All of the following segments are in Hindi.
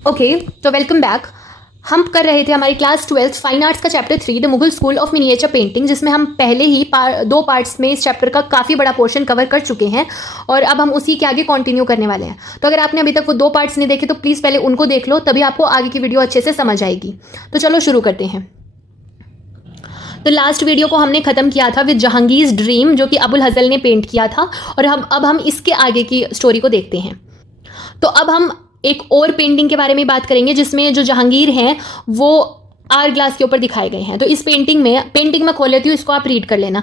ओके, तो वेलकम बैक। हम कर रहे थे हमारी क्लास 12 फाइन आर्ट्स का chapter 3 the Mughal school of miniature painting, जिसमें हम पहले ही दो पार्ट्स में इस चैप्टर का काफ़ी बड़ा पोर्शन कवर कर चुके हैं और अब हम उसी के आगे कंटिन्यू करने वाले हैं। तो अगर आपने अभी तक वो दो पार्ट्स नहीं देखे तो प्लीज़ पहले उनको देख लो, तभी आपको आगे की वीडियो अच्छे से समझ आएगी। तो चलो शुरू करते हैं। तो लास्ट वीडियो को हमने ख़त्म किया था विद जहांगीर ड्रीम, जो कि अबुल हज़ल ने पेंट किया था, और अब हम इसके आगे की स्टोरी को देखते हैं। तो अब हम एक और पेंटिंग के बारे में बात करेंगे जिसमें जो जहांगीर हैं वो आर ग्लास के ऊपर दिखाए गए हैं। तो इस पेंटिंग में खोल लेती हूँ, इसको आप रीड कर लेना।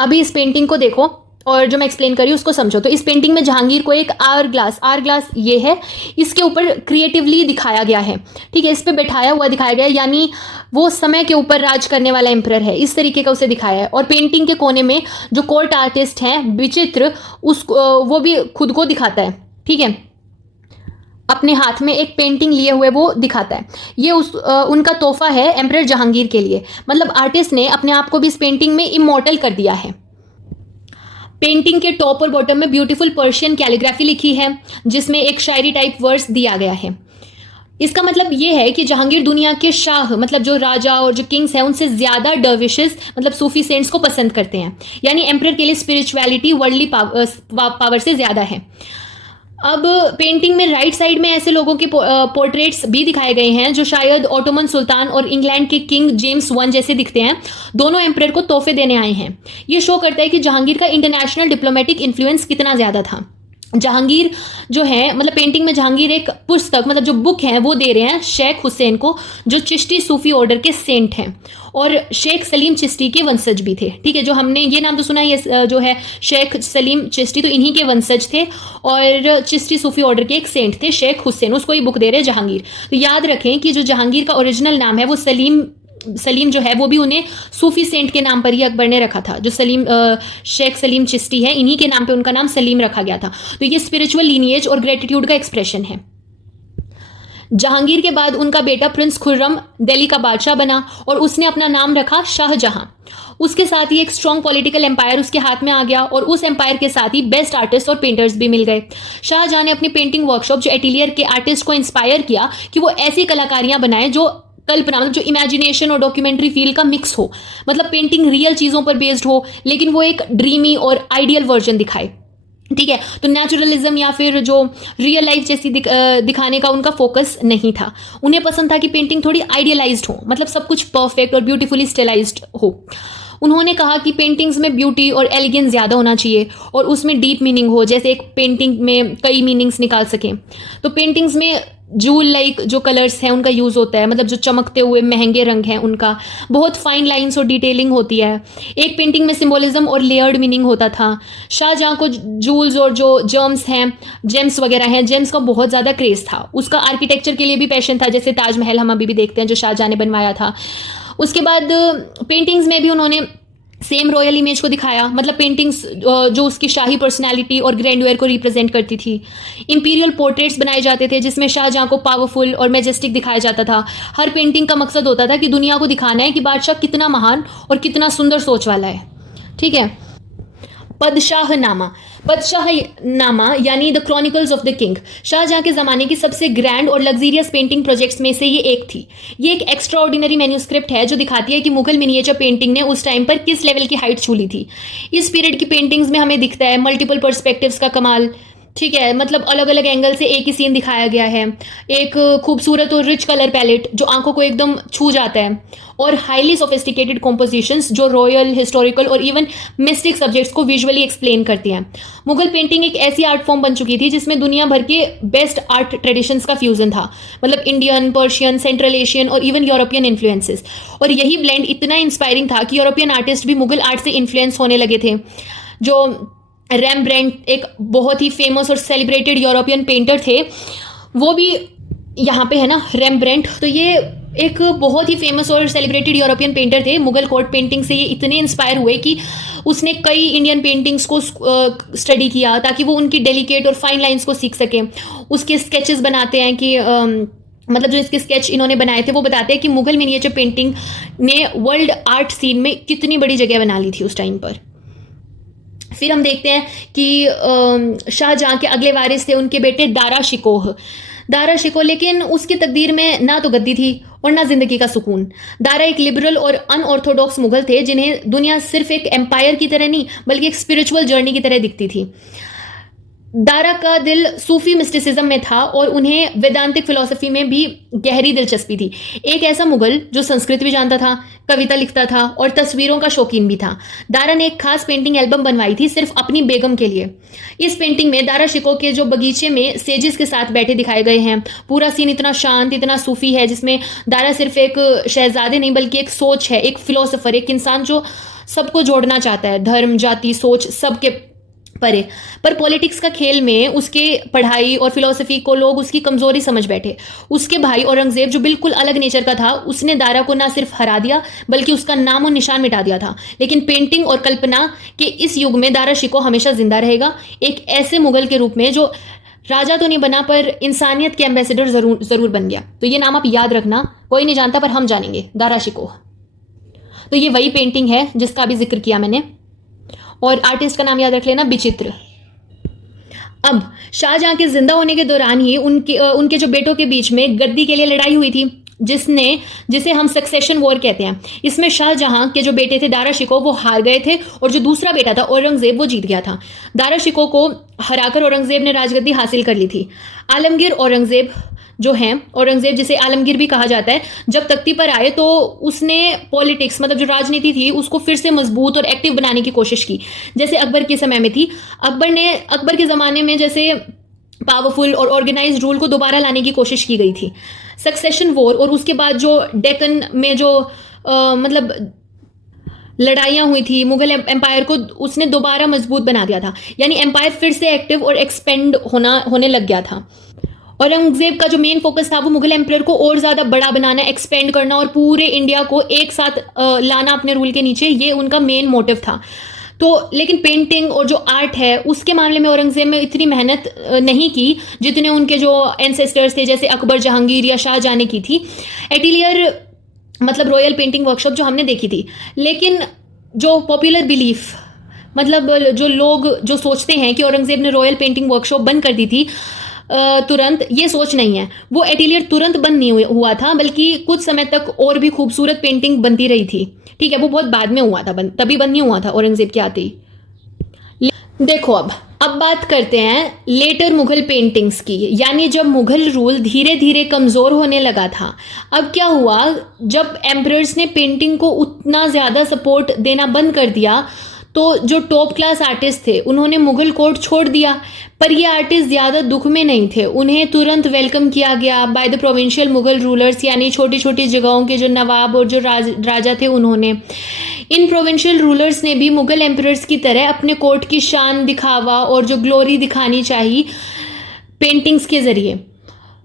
अभी इस पेंटिंग को देखो और जो मैं एक्सप्लेन कर रही हूँ उसको समझो। तो इस पेंटिंग में जहांगीर को एक आर ग्लास ये है, इसके ऊपर क्रिएटिवली दिखाया गया है। ठीक है, इस पर बैठाया हुआ दिखाया गया है, यानी वो समय के ऊपर राज करने वाला एम्परर है, इस तरीके का उसे दिखाया है। और पेंटिंग के कोने में जो कोर्ट आर्टिस्ट हैं विचित्र, वो भी खुद को दिखाता है। ठीक है, अपने हाथ में एक पेंटिंग लिए हुए वो दिखाता है। ये उनका तोहफा है एम्परर जहांगीर के लिए। मतलब आर्टिस्ट ने अपने आप को भी इस पेंटिंग में इमॉर्टल कर दिया है। पेंटिंग के टॉप और बॉटम में ब्यूटीफुल पर्शियन कैलीग्राफी लिखी है, जिसमें एक शायरी टाइप वर्स दिया गया है। इसका मतलब ये है कि जहांगीर दुनिया के शाह, मतलब जो राजा और जो किंग्स हैं, उनसे ज़्यादा डर्विशेस मतलब सूफी सेंट्स को पसंद करते हैं। यानी एम्परर के लिए स्पिरिचुअलिटी वर्ल्डली पावर से ज़्यादा है। अब पेंटिंग में राइट साइड में ऐसे लोगों के पोर्ट्रेट्स भी दिखाए गए हैं जो शायद ऑटोमन सुल्तान और इंग्लैंड के किंग जेम्स वन जैसे दिखते हैं। दोनों एम्परर को तोहफे देने आए हैं। ये शो करता है कि जहांगीर का इंटरनेशनल डिप्लोमेटिक इन्फ्लुएंस कितना ज़्यादा था। जहांगीर जो है, मतलब पेंटिंग में जहांगीर एक पुस्तक, मतलब जो बुक है वो दे रहे हैं शेख हुसैन को, जो चिश्ती सूफी ऑर्डर के सेंट हैं और शेख सलीम चिश्ती के वंशज भी थे। ठीक है, जो हमने ये नाम तो सुना है, ये जो है शेख सलीम चिश्ती, तो इन्हीं के वंशज थे और चिश्ती सूफी ऑर्डर के एक सेंट थे शेख हुसैन। उसको ये बुक दे रहे हैं जहांगीर। तो याद रखें कि जो जहांगीर का ओरिजिनल नाम है वो सलीम जो है वो भी उन्हें सूफी सेंट के नाम पर ही अकबर ने रखा था। जो शेख सलीम चिश्ती है, इन्हीं के नाम पे उनका नाम सलीम रखा गया था। तो ये स्पिरिचुअल लीनिएज और ग्रेटिट्यूड का एक्सप्रेशन है। जहांगीर के बाद उनका बेटा प्रिंस खुर्रम दिल्ली का बादशाह बना और उसने अपना नाम रखा शाहजहां। उसके साथ ही एक स्ट्रॉन्ग पॉलिटिकल एम्पायर उसके हाथ में आ गया और उस एम्पायर के साथ ही बेस्ट आर्टिस्ट और पेंटर्स भी मिल गए। शाहजहां ने अपनी पेंटिंग वर्कशॉप जो एटिलियर के आर्टिस्ट को इंस्पायर किया कि वो ऐसी कलाकारियां बनाएं जो कल्पना, मतलब जो इमेजिनेशन और डॉक्यूमेंट्री फील का मिक्स हो। मतलब पेंटिंग रियल चीज़ों पर बेस्ड हो, लेकिन वो एक ड्रीमी और आइडियल वर्जन दिखाए। ठीक है, तो नेचुरलिज्म या फिर जो रियल लाइफ जैसी दिखाने का उनका फोकस नहीं था। उन्हें पसंद था कि पेंटिंग थोड़ी आइडियलाइज्ड हो, मतलब सब कुछ परफेक्ट और ब्यूटीफुली स्टाइलाइज्ड हो। उन्होंने कहा कि पेंटिंग्स में ब्यूटी और एलिगेंस ज़्यादा होना चाहिए और उसमें डीप मीनिंग हो, जैसे एक पेंटिंग में कई मीनिंग्स निकाल सकें। तो पेंटिंग्स में जूल लाइक जो कलर्स हैं उनका यूज़ होता है, मतलब जो चमकते हुए महंगे रंग हैं उनका, बहुत फाइन लाइंस और डिटेलिंग होती है। एक पेंटिंग में सिंबोलिज्म और लेयर्ड मीनिंग होता था। शाहजहां को जूल्स और जो जेम्स वगैरह हैं, जेम्स का बहुत ज़्यादा क्रेज़ था। उसका आर्किटेक्चर के लिए भी पैशन था, जैसे ताजमहल हम अभी भी देखते हैं जो शाहजहां ने बनवाया था। उसके बाद पेंटिंग्स में भी उन्होंने सेम रॉयल इमेज को दिखाया, मतलब पेंटिंग्स जो उसकी शाही पर्सनालिटी और ग्रैंडवेयर को रिप्रेजेंट करती थी। इंपीरियल पोर्ट्रेट्स बनाए जाते थे जिसमें शाहजहां को पावरफुल और मैजेस्टिक दिखाया जाता था। हर पेंटिंग का मकसद होता था कि दुनिया को दिखाना है कि बादशाह कितना महान और कितना सुंदर सोच वाला है। ठीक है, पदशाहनामा यानी the chronicles of the king, Shah Jahan के ज़माने की सबसे ग्रैंड और लग्जीरियस पेंटिंग प्रोजेक्ट्स में से ये एक थी। ये एक एक्स्ट्रा ऑर्डिनरी मैन्यूस्क्रिप्ट है जो दिखाती है कि मुगल मिनिएचर पेंटिंग ने उस टाइम पर किस लेवल की हाइट छू ली थी। इस पीरियड की पेंटिंग्स में हमें दिखता है मल्टीपल पर्सपेक्टिव्स का कमाल। ठीक है, मतलब अलग अलग एंगल से एक ही सीन दिखाया गया है। एक खूबसूरत और रिच कलर पैलेट जो आंखों को एकदम छू जाता है, और हाईली सोफिस्टिकेटेड कॉम्पोजिशंस जो रॉयल, हिस्टोरिकल और इवन मिस्टिक सब्जेक्ट्स को विजुअली एक्सप्लेन करती हैं। मुगल पेंटिंग एक ऐसी आर्ट फॉर्म बन चुकी थी जिसमें दुनिया भर के बेस्ट आर्ट ट्रेडिशंस का फ्यूजन था, मतलब इंडियन, पर्शियन, सेंट्रल एशियन और इवन यूरोपियन इन्फ्लुएंसेस। और यही ब्लेंड इतना इंस्पायरिंग था कि यूरोपियन आर्टिस्ट भी मुगल आर्ट से इन्फ्लुएंस होने लगे थे। जो रेम्ब्रेंट एक बहुत ही फेमस और सेलिब्रेटेड यूरोपियन पेंटर थे, वो भी यहाँ पे है ना, रेम्ब्रेंट। तो ये एक बहुत ही फेमस और सेलिब्रेटेड यूरोपियन पेंटर थे। मुगल कोर्ट पेंटिंग से ये इतने इंस्पायर हुए कि उसने कई इंडियन पेंटिंग्स को स्टडी किया ताकि वो उनकी डेलिकेट और फाइन लाइंस को सीख सकें। उसके स्केचेस बनाते हैं कि मतलब जो इसके स्केच इन्होंने बनाए थे वो बताते हैं कि मुगल मिनिएचर पेंटिंग ने वर्ल्ड आर्ट सीन में कितनी बड़ी जगह बना ली थी उस टाइम पर। फिर हम देखते हैं कि शाहजहां के अगले वारिस थे उनके बेटे दारा शिकोह। दारा शिको, लेकिन उसकी तकदीर में ना तो गद्दी थी और ना जिंदगी का सुकून। दारा एक लिबरल और अनऑर्थोडॉक्स मुगल थे जिन्हें दुनिया सिर्फ एक एम्पायर की तरह नहीं बल्कि एक स्पिरिचुअल जर्नी की तरह दिखती थी। दारा का दिल सूफी मिस्टिसिज्म में था और उन्हें वेदांतिक फिलॉसफी में भी गहरी दिलचस्पी थी। एक ऐसा मुगल जो संस्कृत भी जानता था, कविता लिखता था और तस्वीरों का शौकीन भी था। दारा ने एक खास पेंटिंग एल्बम बनवाई थी सिर्फ अपनी बेगम के लिए। इस पेंटिंग में दारा शिको के जो बगीचे में सेजिस के साथ बैठे दिखाए गए हैं, पूरा सीन इतना शांत, इतना सूफी है, जिसमें दारा सिर्फ एक शहजादे नहीं बल्कि एक सोच है, एक फिलोसोफर, एक इंसान जो सबको जोड़ना चाहता है, धर्म, जाति, सोच सबके परे। पर पॉलिटिक्स का खेल में उसके पढ़ाई और फिलॉसफी को लोग उसकी कमजोरी समझ बैठे। उसके भाई औरंगजेब जो बिल्कुल अलग नेचर का था, उसने दारा को ना सिर्फ हरा दिया बल्कि उसका नाम और निशान मिटा दिया था। लेकिन पेंटिंग और कल्पना के इस युग में दारा शिको हमेशा जिंदा रहेगा, एक ऐसे मुगल के रूप में जो राजा तो नहीं बना पर इंसानियत के एम्बेसडर जरूर बन गया। तो ये नाम आप याद रखना, कोई नहीं जानता पर हम जानेंगे, दारा शिको। तो ये वही पेंटिंग है जिसका अभी जिक्र किया मैंने, और आर्टिस्ट का नाम याद रख लेना, विचित्र। अब शाहजहां के जिंदा होने के दौरान ही उनके जो बेटों के बीच में गद्दी के लिए लड़ाई हुई थी, जिसे हम सक्सेशन वॉर कहते हैं। इसमें शाहजहां के जो बेटे थे दारा शिको वो हार गए थे और जो दूसरा बेटा था औरंगजेब वो जीत गया था। दारा शिको को हराकर औरंगजेब ने राजगद्दी हासिल कर ली थी। आलमगीर औरंगजेब जो हैं, औरंगजेब जिसे आलमगीर भी कहा जाता है, जब तख्ती पर आए तो उसने पॉलिटिक्स मतलब जो राजनीति थी उसको फिर से मजबूत और एक्टिव बनाने की कोशिश की, जैसे अकबर के समय में थी। अकबर के ज़माने में जैसे पावरफुल और ऑर्गेनाइज्ड रूल को दोबारा लाने की कोशिश की गई थी। सक्सेशन वॉर और उसके बाद जो डेक्कन में जो मतलब लड़ाइयाँ हुई थी, मुगल एम्पायर को उसने दोबारा मजबूत बना दिया था, यानी एम्पायर फिर से एक्टिव और एक्सपेंड होने लग गया था। औरंगजेब का जो मेन फोकस था वो मुगल एम्पायर को और ज़्यादा बड़ा बनाना, एक्सपेंड करना और पूरे इंडिया को एक साथ लाना अपने रूल के नीचे, ये उनका मेन मोटिव था। तो लेकिन पेंटिंग और जो आर्ट है उसके मामले में औरंगजेब ने इतनी मेहनत नहीं की जितने उनके जो एंसेस्टर्स थे जैसे अकबर, जहांगीर या शाहजहां ने की थी। एटिलियर मतलब रॉयल पेंटिंग वर्कशॉप जो हमने देखी थी। लेकिन जो पॉपुलर बिलीफ मतलब जो लोग जो सोचते हैं कि औरंगजेब ने रॉयल पेंटिंग वर्कशॉप बंद कर दी थी तुरंत, ये सोच नहीं है। वो एटिलियर तुरंत बंद नहीं हुआ था, बल्कि कुछ समय तक और भी खूबसूरत पेंटिंग बनती रही थी। ठीक है, वो बहुत बाद में हुआ था, तभी बंद नहीं हुआ था औरंगजेब के आते ही। देखो अब बात करते हैं लेटर मुगल पेंटिंग्स की, यानी जब मुगल रूल धीरे धीरे कमज़ोर होने लगा था। अब क्या हुआ, जब एम्परर्स ने पेंटिंग को उतना ज़्यादा सपोर्ट देना बंद कर दिया तो जो टॉप क्लास आर्टिस्ट थे उन्होंने मुगल कोर्ट छोड़ दिया। पर ये आर्टिस्ट ज़्यादा दुख में नहीं थे, उन्हें तुरंत वेलकम किया गया by the provincial Mughal rulers, यानी छोटी छोटी जगहों के जो नवाब और जो राजा थे उन्होंने। इन प्रोविंशियल रूलर्स ने भी मुगल एम्परर्स की तरह अपने कोर्ट की शान, दिखावा और जो ग्लोरी दिखानी चाहिए पेंटिंग्स के ज़रिए।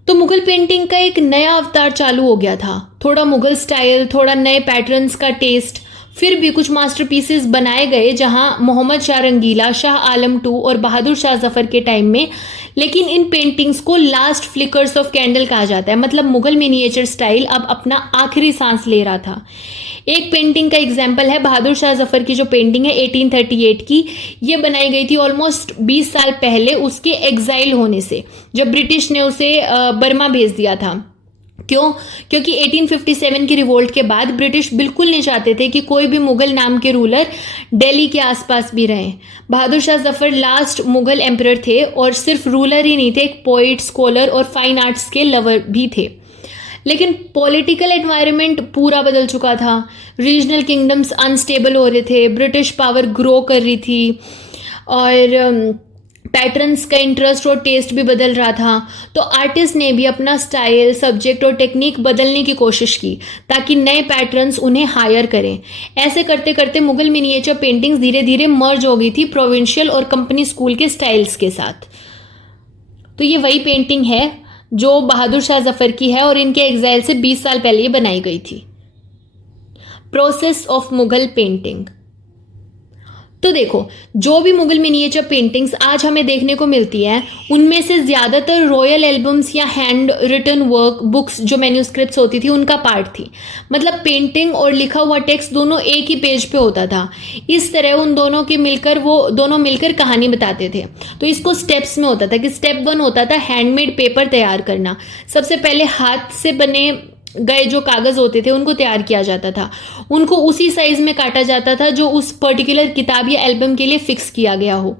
तो मुगल पेंटिंग का एक नया अवतार चालू हो गया था, थोड़ा मुगल स्टाइल, थोड़ा नए पैटर्न्स का टेस्ट। फिर भी कुछ मास्टरपीसेस बनाए गए जहां मोहम्मद शाह रंगीला, शाह आलम II और बहादुर शाह जफर के टाइम में। लेकिन इन पेंटिंग्स को लास्ट फ्लिकर्स ऑफ कैंडल कहा जाता है, मतलब मुगल मिनिएचर स्टाइल अब अपना आखिरी सांस ले रहा था। एक पेंटिंग का एग्जाम्पल है बहादुर शाह जफर की जो पेंटिंग है 1838 की। ये बनाई गई थी ऑलमोस्ट 20 साल पहले उसके एग्जाइल होने से, जब ब्रिटिश ने उसे बर्मा भेज दिया था। क्यों? क्योंकि 1857 की रिवोल्ट के बाद ब्रिटिश बिल्कुल नहीं चाहते थे कि कोई भी मुगल नाम के रूलर दिल्ली के आसपास भी रहें। बहादुर शाह जफर लास्ट मुगल एम्परर थे और सिर्फ रूलर ही नहीं थे, एक पोइट, स्कॉलर और फाइन आर्ट्स के लवर भी थे। लेकिन पॉलिटिकल एनवायरनमेंट पूरा बदल चुका था, रीजनल किंगडम्स अनस्टेबल हो रहे थे, ब्रिटिश पावर ग्रो कर रही थी और पैटर्न्स का इंटरेस्ट और टेस्ट भी बदल रहा था। तो आर्टिस्ट ने भी अपना स्टाइल, सब्जेक्ट और टेक्निक बदलने की कोशिश की ताकि नए पैटर्न्स उन्हें हायर करें। ऐसे करते करते मुगल मिनिएचर पेंटिंग्स धीरे धीरे मर्ज हो गई थी प्रोविंशियल और कंपनी स्कूल के स्टाइल्स के साथ। तो ये वही पेंटिंग है जो बहादुर शाह जफर की है और इनके एग्जाइल से 20 साल पहले ये बनाई गई थी। Process of Mughal painting. तो देखो, जो भी मुगल मिनिएचर पेंटिंग्स आज हमें देखने को मिलती हैं, उनमें से ज़्यादातर रॉयल एल्बम्स या हैंड रिटन वर्क बुक्स जो मैन्यूस्क्रिप्ट्स होती थी उनका पार्ट थी। मतलब पेंटिंग और लिखा हुआ टेक्स्ट दोनों एक ही पेज पे होता था। इस तरह उन दोनों के मिलकर वो दोनों मिलकर कहानी बताते थे। तो इसको स्टेप्स में होता था कि स्टेप 1 होता था हैंडमेड पेपर तैयार करना। सबसे पहले हाथ से बने गए जो कागज़ होते थे उनको तैयार किया जाता था, उनको उसी साइज़ में काटा जाता था जो उस पर्टिकुलर किताब या एल्बम के लिए फिक्स किया गया हो।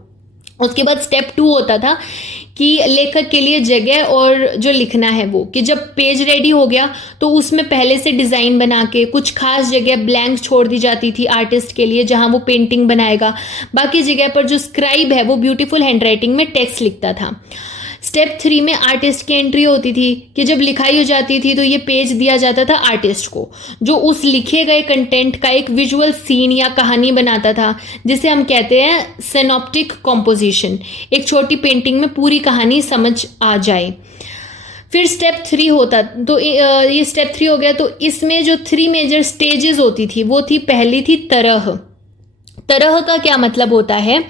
उसके बाद स्टेप 2 होता था कि लेखक के लिए जगह और जो लिखना है वो, कि जब पेज रेडी हो गया तो उसमें पहले से डिज़ाइन बना के कुछ खास जगह ब्लैंक छोड़ दी जाती थी आर्टिस्ट के लिए जहां वो पेंटिंग बनाएगा। बाकी जगह पर जो स्क्राइब है वो ब्यूटीफुल हैंडराइटिंग में टेक्स्ट लिखता था। स्टेप 3 में आर्टिस्ट की एंट्री होती थी कि जब लिखाई हो जाती थी तो ये पेज दिया जाता था आर्टिस्ट को, जो उस लिखे गए कंटेंट का एक विजुअल सीन या कहानी बनाता था, जिसे हम कहते हैं सिनॉप्टिक कॉम्पोजिशन। एक छोटी पेंटिंग में पूरी कहानी समझ आ जाए। फिर स्टेप 3 होता, तो ये स्टेप 3 हो गया। तो इसमें जो 3 मेजर स्टेजेस होती थी वो थी, पहली थी तरह। तरह का क्या मतलब होता है?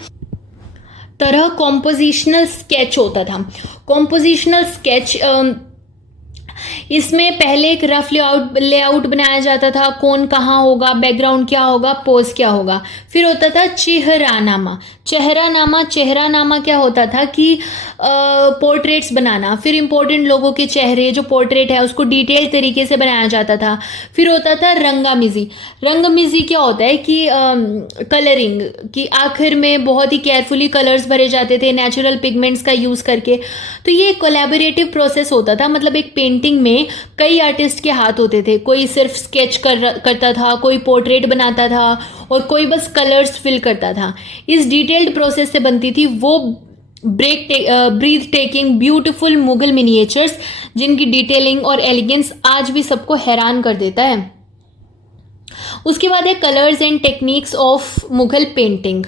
तरह कॉम्पोजिशनल स्केच होता था। कॉम्पोजिशनल स्केच, इसमें पहले एक रफ लेआउट बनाया जाता था, कौन कहाँ होगा, बैकग्राउंड क्या होगा, पोज क्या होगा। फिर होता था चेहरानामा। चेहरानामा क्या होता था कि पोर्ट्रेट्स बनाना। फिर इंपॉर्टेंट लोगों के चेहरे, जो पोर्ट्रेट है उसको डिटेल तरीके से बनाया जाता था। फिर होता था रंगामिजी। रंगामिजी क्या होता है कि कलरिंग की आखिर में बहुत ही केयरफुली कलर्स भरे जाते थे नेचुरल पिगमेंट्स का यूज़ करके। तो ये कोलैबोरेटिव प्रोसेस होता था। मतलब एक पेंटिंग में कई आर्टिस्ट के हाथ होते थे, कोई सिर्फ स्केच करता था, कोई पोर्ट्रेट बनाता था और कोई बस कलर्स फिल करता था। इस डिटेल्ड प्रोसेस से बनती थी वो breathtaking beautiful Mughal miniatures, जिनकी डिटेलिंग और एलिगेंस आज भी सबको हैरान कर देता है। उसके बाद है colours and techniques of Mughal painting.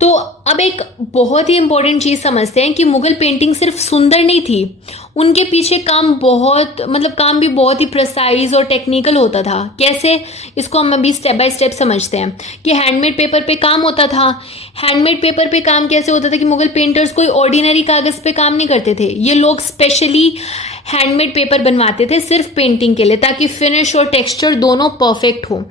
तो अब एक बहुत ही इंपॉर्टेंट चीज़ समझते हैं कि मुगल पेंटिंग सिर्फ सुंदर नहीं थी, उनके पीछे काम भी बहुत ही प्रिसाइज और टेक्निकल होता था। कैसे? इसको हम अभी स्टेप बाय स्टेप समझते हैं कि हैंडमेड पेपर पे काम होता था। हैंडमेड पेपर पे काम कैसे होता था कि मुगल पेंटर्स कोई ऑर्डिनरी कागज़ पे काम नहीं करते थे। ये लोग स्पेशली हैंडमेड पेपर बनवाते थे सिर्फ पेंटिंग के लिए, ताकि फिनिश और टेक्सचर दोनों परफेक्ट हो।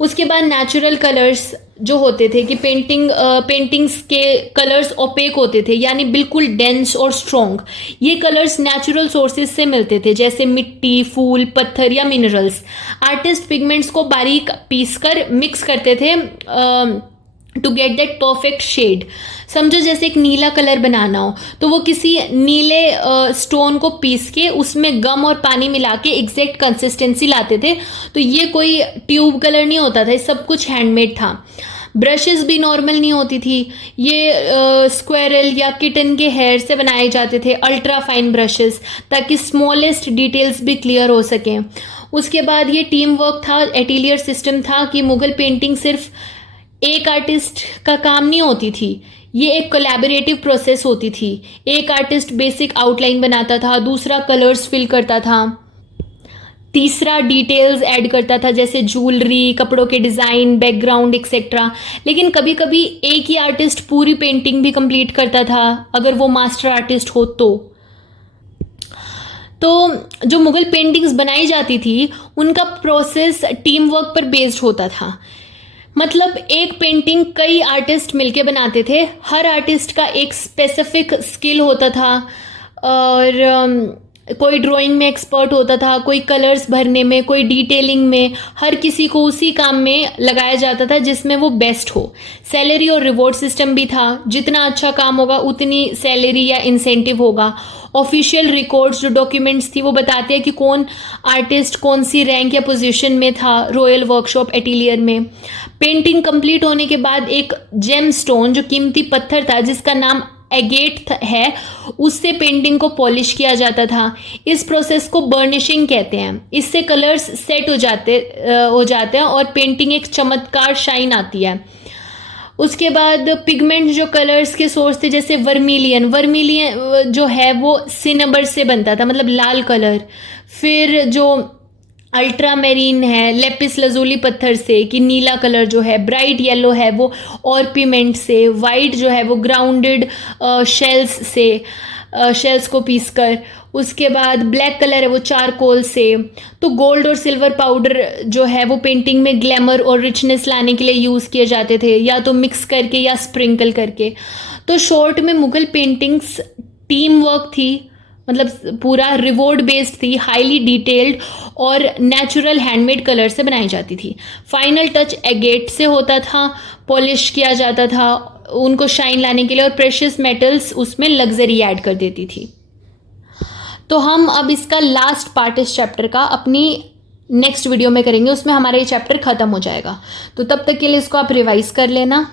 उसके बाद नेचुरल कलर्स जो होते थे कि पेंटिंग्स के कलर्स ओपेक होते थे, यानी बिल्कुल डेंस और स्ट्रॉन्ग। ये कलर्स नेचुरल सोर्सेज से मिलते थे, जैसे मिट्टी, फूल, पत्थर या मिनरल्स। आर्टिस्ट पिगमेंट्स को बारीक पीस कर मिक्स करते थे to get that perfect shade. समझो जैसे एक नीला कलर बनाना हो तो वो किसी नीले स्टोन को पीस के उसमें गम और पानी मिला के एग्जैक्ट कंसिस्टेंसी लाते थे। तो ये कोई ट्यूब कलर नहीं होता था, सब कुछ हैंडमेड था। ब्रशेस भी नॉर्मल नहीं होती थी, ये स्क्वेरल या किटन के हेयर से बनाए जाते थे, अल्ट्रा फाइन ब्रशेस, ताकि स्मॉलेस्ट डिटेल्स भी क्लियर हो सकें। उसके बाद ये टीम वर्क था, एटीलियर सिस्टम था कि मुगल पेंटिंग सिर्फ एक आर्टिस्ट का काम नहीं होती थी, ये एक कोलैबोरेटिव प्रोसेस होती थी। एक आर्टिस्ट बेसिक आउटलाइन बनाता था, दूसरा कलर्स फिल करता था, तीसरा डिटेल्स ऐड करता था जैसे ज्वेलरी, कपड़ों के डिज़ाइन, बैकग्राउंड एक्सेट्रा। लेकिन कभी कभी एक ही आर्टिस्ट पूरी पेंटिंग भी कंप्लीट करता था अगर वो मास्टर आर्टिस्ट हो तो जो मुगल पेंटिंग्स बनाई जाती थी उनका प्रोसेस टीम वर्क पर बेस्ड होता था। मतलब एक पेंटिंग कई आर्टिस्ट मिलके बनाते थे, हर आर्टिस्ट का एक स्पेसिफिक स्किल होता था और कोई ड्राइंग में एक्सपर्ट होता था, कोई कलर्स भरने में, कोई डिटेलिंग में। हर किसी को उसी काम में लगाया जाता था जिसमें वो बेस्ट हो। सैलरी और रिवॉर्ड सिस्टम भी था, जितना अच्छा काम होगा उतनी सैलरी या इंसेंटिव होगा। ऑफिशियल रिकॉर्ड्स जो डॉक्यूमेंट्स थी वो बताते हैं कि कौन आर्टिस्ट कौन सी रैंक या पोजीशन में था रॉयल वर्कशॉप एटीलियर में। पेंटिंग कंप्लीट होने के बाद एक जेम स्टोन, जो कीमती पत्थर था जिसका नाम एगेट है, उससे पेंटिंग को पॉलिश किया जाता था। इस प्रोसेस को बर्निशिंग कहते हैं। इससे कलर्स सेट हो जाते हैं और पेंटिंग एक चमत्कार शाइन आती है। उसके बाद पिगमेंट जो कलर्स के सोर्स थे, जैसे वर्मिलियन जो है वो सिनबर से बनता था, मतलब लाल कलर। फिर जो अल्ट्रा मेरीन है लेपिस लजूली पत्थर से, कि नीला कलर जो है ब्राइट येलो है वो ऑर्पीमेंट से, वाइट जो है वो ग्राउंडेड शेल्स से, शेल्स को पीस कर, उसके बाद ब्लैक कलर है वो चारकोल से। तो गोल्ड और सिल्वर पाउडर जो है वो पेंटिंग में ग्लैमर और रिचनेस लाने के लिए यूज़ किए जाते थे, या तो मिक्स करके या स्प्रिंकल करके। तो शॉर्ट में मुगल पेंटिंग्स टीम वर्क थी, मतलब पूरा रिवॉर्ड बेस्ड थी, हाईली डिटेल्ड और नेचुरल हैंडमेड कलर से बनाई जाती थी। फाइनल टच एगेट से होता था, पॉलिश किया जाता था उनको शाइन लाने के लिए, और प्रेशियस मेटल्स उसमें लग्जरी ऐड कर देती थी। तो हम अब इसका लास्ट पार्ट इस चैप्टर का अपनी नेक्स्ट वीडियो में करेंगे, उसमें हमारा ये चैप्टर ख़त्म हो जाएगा। तो तब तक के लिए इसको आप रिवाइज कर लेना।